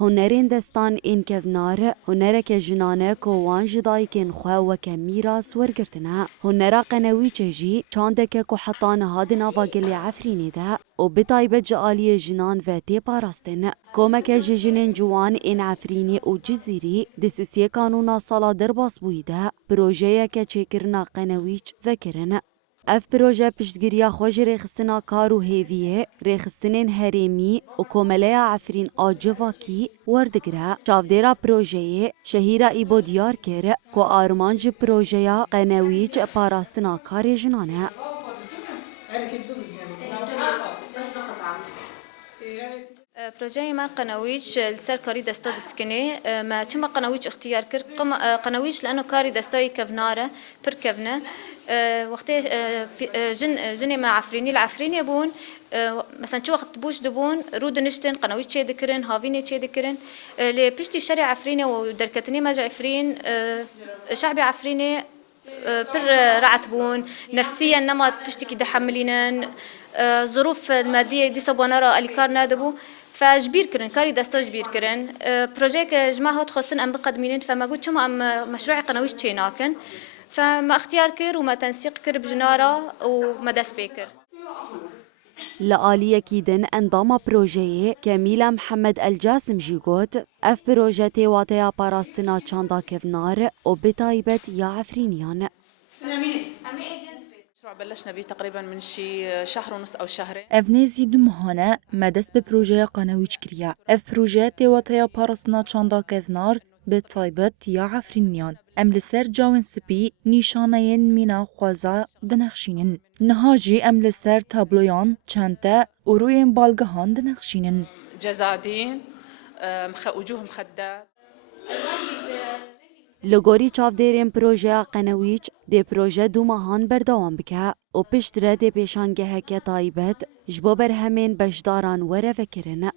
هنرین دستان این کفنار هنرک جنانه کوان جدایکن خواه و کمیراس ورگرتنه هنرا قنوی چجی چاندک کو حطان هادنا واگلی عفرینی ده و بتایبت جعالی جنان و تی پاراستن کومک ججنین جوان این عفرینی و جزیری دسیسی کانونا سالا در باس بویده پروژه که چکرنا قنویچ وکرن اف پروژه پشتگیریا خوش ریخستنا کارو هیویه ریخستنین هریمی و کومله عفرین آجواکی وردگره چاودیرا پروژه شهیرا ایبو دیار کره کو آرمانج پروژه قنویج پاراستنا کار جنانه پروژه ما قنویج لسر کاری دستا دسکنه ما چما قنویج اختیار کرد قنویج لانه کاری دستای کفناره پر کفنه وقتی جن ما عفرینی العفرینی بون مثلا شو وقت بوش دبون رود نشتن قنویج چه ذكرن هافيني چه ذكرن لبشتي شرع عفريني ودركتني ماج عفرين شعبي عفريني بر رعتبون نفسيا نما تشتكي دحملينن ظروف الماديه دي سبونارا الكار نادبو فجبير كرن كاري دستو جبير كرن بروجيك جماعه تخصن ام بقدمين فما قلت شو ام مشروع قنويش تشيناكن فما اختيار كر وما تنسيق كر بجنارة وما داس بيكر لآلية كيدن انضام بروجيه كميلة محمد الجاسم جيغوت اف بروجيتي واتيا باراستنا چاندا كفنار و بتايبت يا عفرينيان بلشنا بيه تقريبا من شي شهر ونص او شهرين. افنيزي دمهانه مدس ببروجه قنويج كريا اف بروجه تيواتيا بارسنا چاندا كفنار بتايبت يا عفرينيان ام لسر جاون سبي نيشانين مينا خوازا دنخشينن نهاجي ام لسر تابلويان چنته وروين بالغهان دنخشينن جزادين وجوه مخدات لگوری چاودیرین پروژه قنویج دی پروژه دو ماهان بردوام بکه و پشتره دی پیشانگه که تایبت جبو بر همین بشداران وره فکرن.